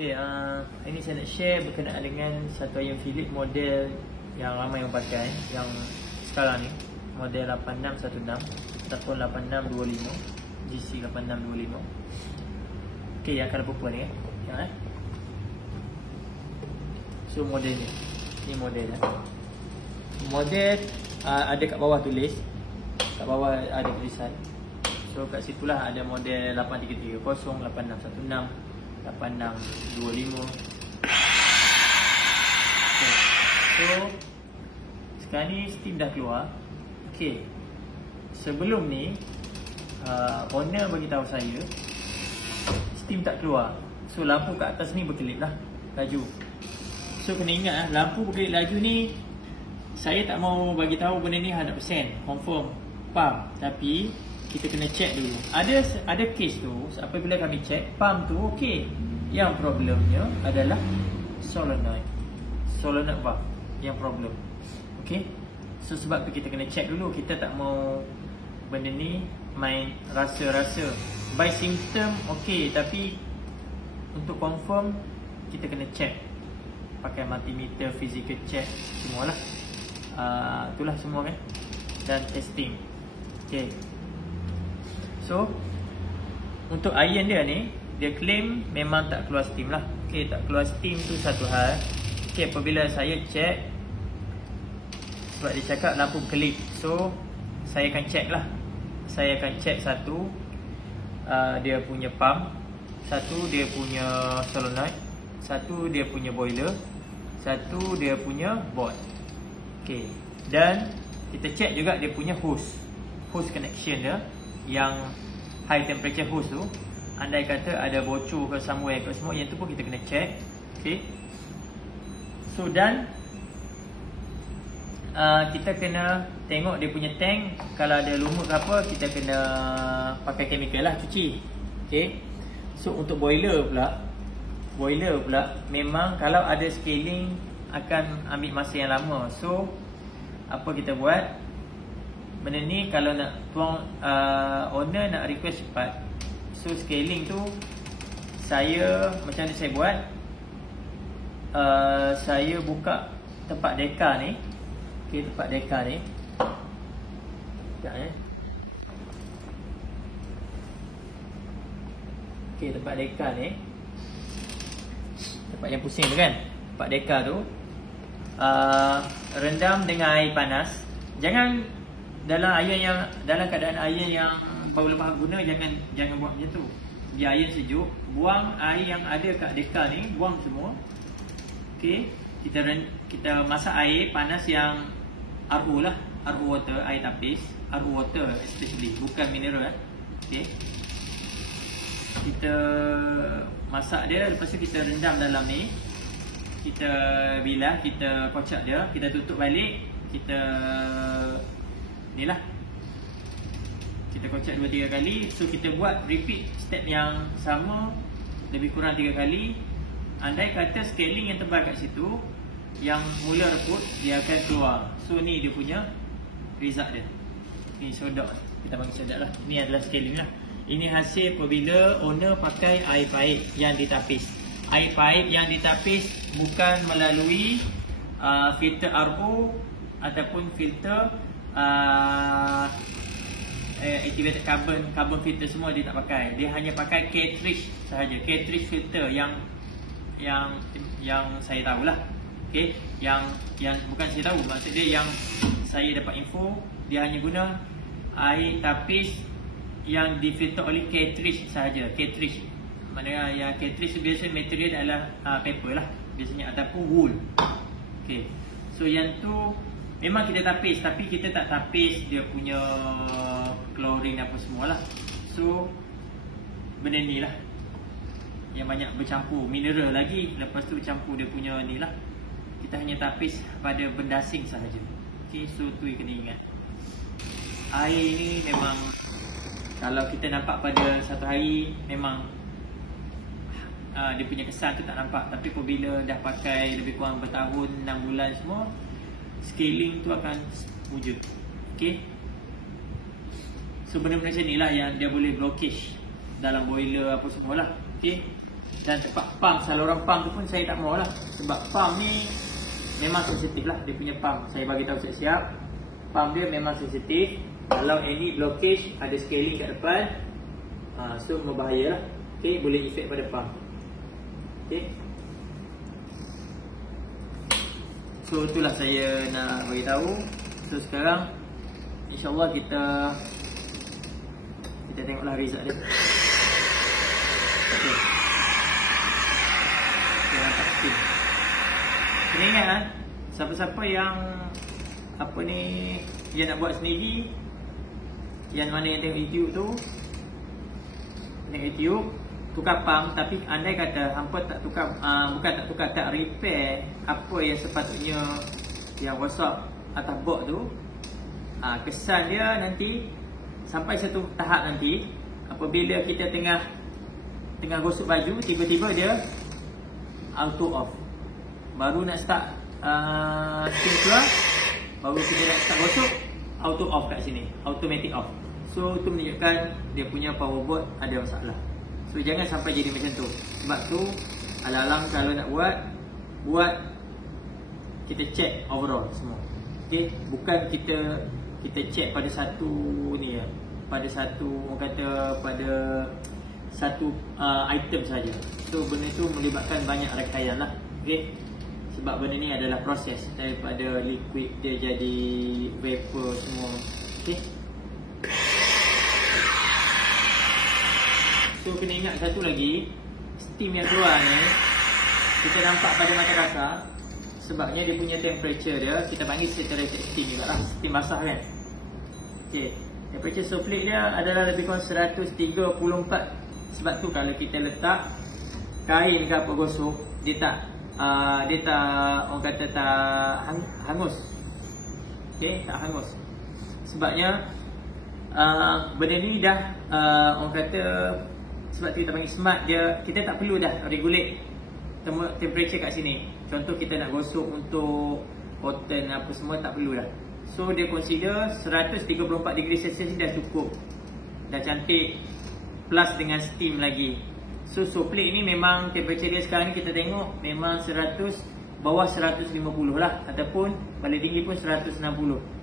Okay, ini saya nak share berkenaan dengan satu ayam Philips model yang ramai yang pakai, yang sekarang ni, model 8616 ataupun 8625, GC8625. Okay, yang colour purple ni So model ni model model ada kat bawah tulis, kat bawah ada tulisan. So kat situlah ada model 8330, 8616, 8625. Okay. So sekarang ni steam dah keluar. Okay, sebelum ni owner bagi tahu saya steam tak keluar. So lampu kat atas ni berkelip lah laju. So kena ingat lampu berkelip laju ni, saya tak mau bagi tahu benda ni 100% confirm pump, tapi kita kena check dulu. Ada case tu apabila kami check pump tu okey, yang problemnya adalah solenoid valve yang problem. Okey, so sebab tu kita kena check dulu. Kita tak mau benda ni main rasa-rasa. By symptom okey, tapi untuk confirm kita kena check pakai multimeter, physical check, semualah. Itulah semua kan, dan testing. Okay, so untuk iron dia ni, dia claim memang tak keluar steam lah. Okay, tak keluar steam tu satu hal. Okay, apabila saya check, sebab dia cakap lampu kelip, so saya akan check lah. Saya akan check satu, dia punya pump, satu dia punya solenoid, satu dia punya boiler, satu dia punya board. Okay, dan kita check juga dia punya hose connection dia, yang high temperature hose tu. Andai kata ada bocor ke somewhere ke semua, yang tu pun kita kena check. Okay, so dan kita kena tengok dia punya tank. Kalau ada lumut ke apa, kita kena pakai chemical lah, cuci. Okay, so untuk boiler pula memang kalau ada scaling akan ambil masa yang lama. So apa kita buat, benda ni kalau nak tuang, owner nak request cepat, so scaling tu saya macam mana saya buat, saya buka tempat deka ni. Okay, tempat deka ni sekejap Okay, tempat deka ni, tempat yang pusing tu kan, tempat deka tu rendam dengan air panas. Jangan dalam keadaan air yang baru lepas guna, jangan buat macam tu. Biar air sejuk, buang air yang ada kat deka ni, buang semua. Okey, kita masak air panas yang RO lah, RO water, air tapis, RO water especially, bukan mineral. Okey, kita masak dia, lepas tu kita rendam dalam ni, kita bilah, kita kocak dia, kita tutup balik, kita ni lah, kita kocak 2-3 kali. So kita buat repeat step yang sama lebih kurang 3 kali. Andai kata scaling yang tebal kat situ, yang mula reput, dia akan keluar. So ni dia punya result dia. Ni sodak, kita panggil sodak lah. Ni adalah scaling lah. Ini hasil apabila owner pakai air paip yang ditapis. Air paip yang ditapis bukan melalui filter RO ataupun filter activated carbon filter, semua dia tak pakai. Dia hanya pakai cartridge sahaja, cartridge filter yang saya tahulah. Okey, yang bukan saya tahu, maksud dia yang saya dapat info, dia hanya guna air tapis yang difilter oleh cartridge sahaja. Cartridge, maknanya yang cartridge biasa material adalah paper lah biasanya, ataupun wool. Okey, so yang tu memang kita tapis, tapi kita tak tapis dia punya klorin apa semualah. So benda ni lah yang banyak bercampur mineral lagi, lepas tu bercampur dia punya ni lah. Kita hanya tapis pada benda asing sahaja. Okay, so tu yang kena ingat. Air ni memang kalau kita nampak pada satu hari, memang dia punya kesan tu tak nampak. Tapi apabila dah pakai lebih kurang bertahun, 6 bulan semua, scaling tu akan wujud. Okay, so benda-benda macam ni lah yang dia boleh blockage dalam boiler apa semualah. Okay, Dan tempat pump, saluran pump tu pun saya tak mau lah. Sebab pump ni memang sensitif lah, dia punya pump. Saya bagi tahu siap-siap, pump dia memang sensitif. Kalau any blockage, ada scaling kat depan, so berbahaya lah. Okay, boleh efek pada pump. Okay, so itulah saya nak bagi tahu. So sekarang InsyaAllah kita tengoklah result dia. Okay, kita nampak steam. Kena ingat siapa-siapa yang yang nak buat sendiri, yang mana yang tengok YouTube tu, tengok YouTube, tukar pump. Tapi andai kata hampa tak tukar, tak repair apa yang sepatutnya yang rosak atas box tu, kesan dia nanti sampai satu tahap nanti, apabila kita tengah gosok baju, tiba-tiba dia auto off. Baru nak start steam keluar, baru kita nak start gosok, auto off kat sini, automatic off. So itu menunjukkan dia punya power board ada masalah. So jangan sampai jadi macam tu. Sebab tu alang-alang kalau nak buat kita check overall semua. Okay, bukan kita check pada satu ni ya, pada satu orang kata pada satu item saja. So benda tu melibatkan banyak rangkaian lah. Okay, sebab benda ni adalah proses daripada liquid dia jadi vapor semua. Okay, so kena ingat satu lagi, steam yang keluar ni kita nampak pada mata kasar. Sebabnya dia punya temperature dia, kita panggil saturated steam juga lah, steam basah kan. Okay, temperature surface dia adalah lebih kurang 134. Sebab tu kalau kita letak kain ke apa gosok, dia tak orang kata tak hangus. Okay, tak hangus. Sebabnya benda ni dah orang kata, sebab tu kita panggil smart dia, kita tak perlu dah regulate temperature kat sini. Contoh kita nak gosok untuk cotton apa semua, tak perlu dah. So dia consider 134 degree Celsius dah cukup, dah cantik, plus dengan steam lagi. So plate ni memang temperature dia sekarang ni kita tengok memang 100, bawah 150 lah, ataupun paling tinggi pun 160.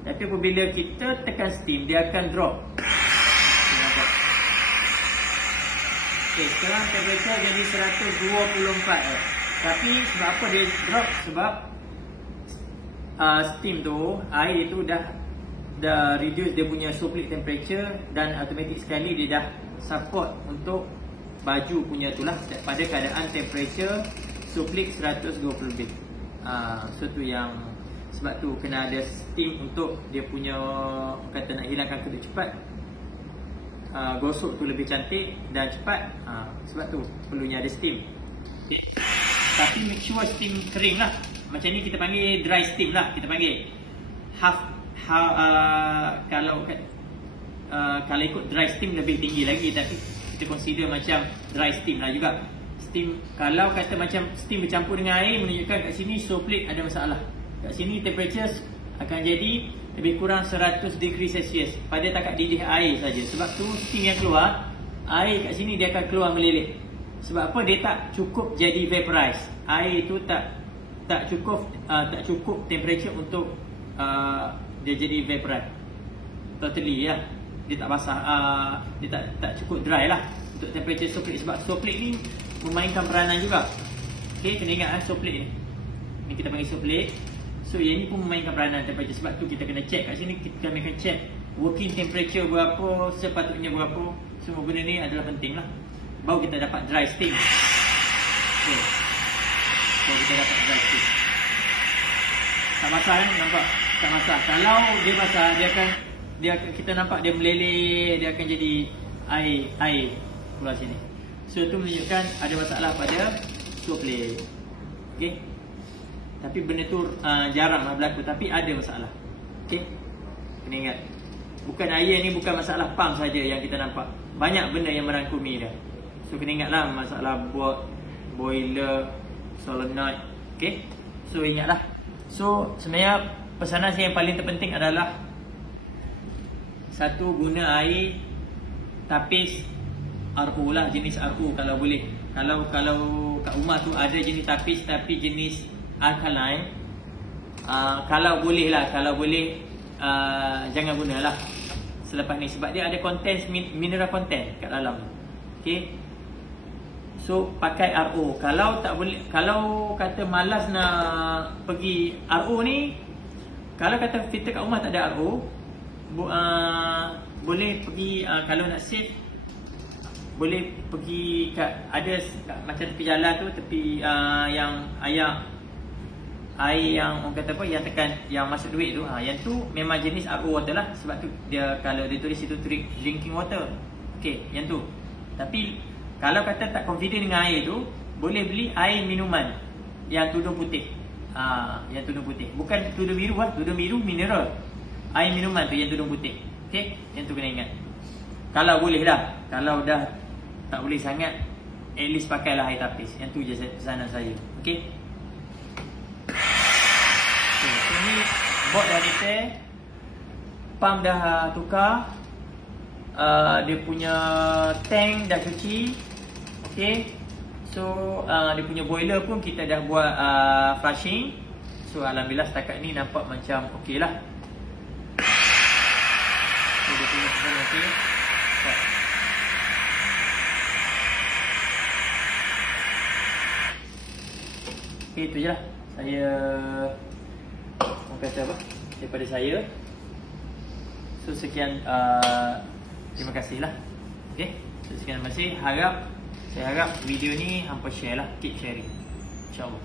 Tapi apabila kita tekan steam, dia akan drop. Okay, sekarang temperature jadi 124. Tapi sebab apa dia drop? Sebab steam tu, air tu dah reduce dia punya plate temperature, dan automatic sekali dia dah support untuk baju punya tu lah pada keadaan temperature plate 120 lebih. So tu yang, sebab tu kena ada steam untuk dia punya kata nak hilangkan kedut cepat. Gosok tu lebih cantik dan cepat. Sebab tu perlunya ada steam. Okay. Tapi make sure steam kering lah. Macam ni kita panggil dry steam lah. Kita panggil kalau ikut dry steam lebih tinggi lagi, tapi kita consider macam dry steam lah juga. Steam, kalau kata macam steam bercampur dengan air, menunjukkan kat sini plate ada masalah. Kat sini temperature akan jadi lebih kurang 100 degree Celsius pada takat didih air saja. Sebab tu steam yang keluar, air kat sini dia akan keluar melilit. Sebab apa? Dia tak cukup jadi vaporize. Air tu tak cukup temperature untuk dia jadi vaporize totally ya. Dia tak basah, dia tak cukup dry lah untuk temperature plate. Sebab plate ni memainkan peranan juga. Okay, kena ingat plate ni kita panggil plate. So yang ni pun memainkan peranan temperature. Sebab tu kita kena check kat sini, kami akan check working temperature berapa, sepatutnya berapa. Semua benda ni adalah penting lah, baru kita dapat dry steam. Okay, baru kita dapat dry steam. Tak basah kan? Nampak? Tak basah. Kalau dia basah, kita nampak dia meleleh, dia akan jadi air keluar sini. So itu menunjukkan ada masalah pada plate. Okay, tapi benda tu jarang lah berlaku, tapi ada masalah. Okay, kena ingat, bukan air ni bukan masalah pump saja yang kita nampak, banyak benda yang merangkumi dia. So kena ingatlah masalah boiler, solenoid. Okay, so ingatlah. So sebenarnya pesanan saya yang paling terpenting adalah satu, guna air tapis RO lah, jenis RO kalau boleh. Kalau kat rumah tu ada jenis tapis tapi jenis alkaline, kalau boleh lah, jangan gunalah selepas ni sebab dia ada mineral content kat dalam. Okay, so pakai RO. Kalau tak boleh, kalau kata malas nak pergi RO ni, kalau kata filter kat rumah tak ada RO, boleh pergi, kalau nak save boleh pergi kat, ada macam tepi jalan tu, tepi yang air yang orang kata apa, yang tekan, yang masuk duit tu, yang tu memang jenis RO water lah. Sebab tu dia, kalau dia tulis situ drinking water, okay, yang tu. Tapi kalau kata tak confident dengan air tu, boleh beli air minuman yang tudung putih. Yang tudung putih, bukan tudung biru lah. Tudung biru mineral, air minuman tu yang tudung putih. Okay, yang tu kena ingat. Kalau boleh lah, kalau dah tak boleh sangat, at least pakailah air tapis. Yang tu je pesanan saya. Okay, so ni board dah repair, pump dah tukar, dia punya tank dah cuci. Okay, so dia punya boiler pun kita dah buat flushing. So alhamdulillah setakat ni nampak macam okey lah. So dia punya semua okey. Okay, itu je lah saya, orang kata apa, daripada saya. So sekian, terima kasih lah. Okay, so sekian terima kasih. Saya harap video ni hampa share lah, keep sharing, InsyaAllah.